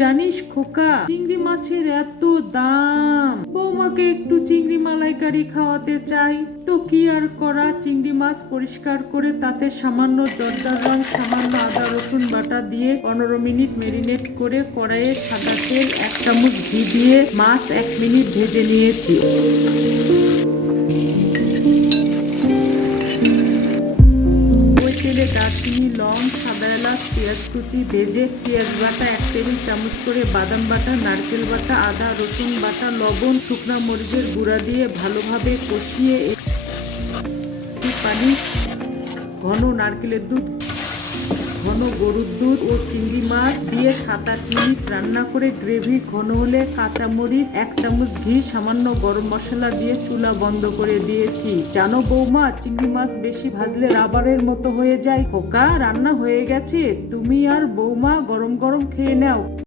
জানিস খোকা, চিংড়ি মাছের এত দাম। বৌমাকে একটু চিংড়ি মালাইকারি খাওয়াতে চাই, তো কি আর করা। চিংড়ি মাছ পরিষ্কার করে তাতে সামান্য জর্দার রং, সামান্য আদা রসুন বাটা দিয়ে 15 মিনিট মেরিনেট করে কড়াইয়ে সাদা তেল 1 চামচ ঘি দিয়ে মাছ 1 মিনিট ভেজে নিয়েছি। তেলে দারচিনি, লং, সাদা এলাচ, পেঁয়াজ কুচি ভেজে পেঁয়াজ বাটা 1 টেবিল চামচ করে, বাদাম বাটা, নারকেল বাটা, আদা রসুন বাটা, লবণ, শুকনা মরিচের গুঁড়া দিয়ে ভালোভাবে কষিয়ে পানি, ঘন নারকেলের দুধ, ঘন গরুর দুধ ও চিংড়ি মাছ দিয়ে 7-8 মিনিট রান্না করে গ্রেভি ঘন হলে কাঁচামরিচ, 1 চামচ ঘি, সামান্য গরম মশলা দিয়ে চুলা বন্ধ করে দিয়েছি। জানো বৌমা, চিংড়ি মাছ বেশি ভাজলে রাবারের মতো হয়ে যায়। খোকা, রান্না হয়ে গেছে, তুমি আর বৌমা গরম গরম খেয়ে নাও।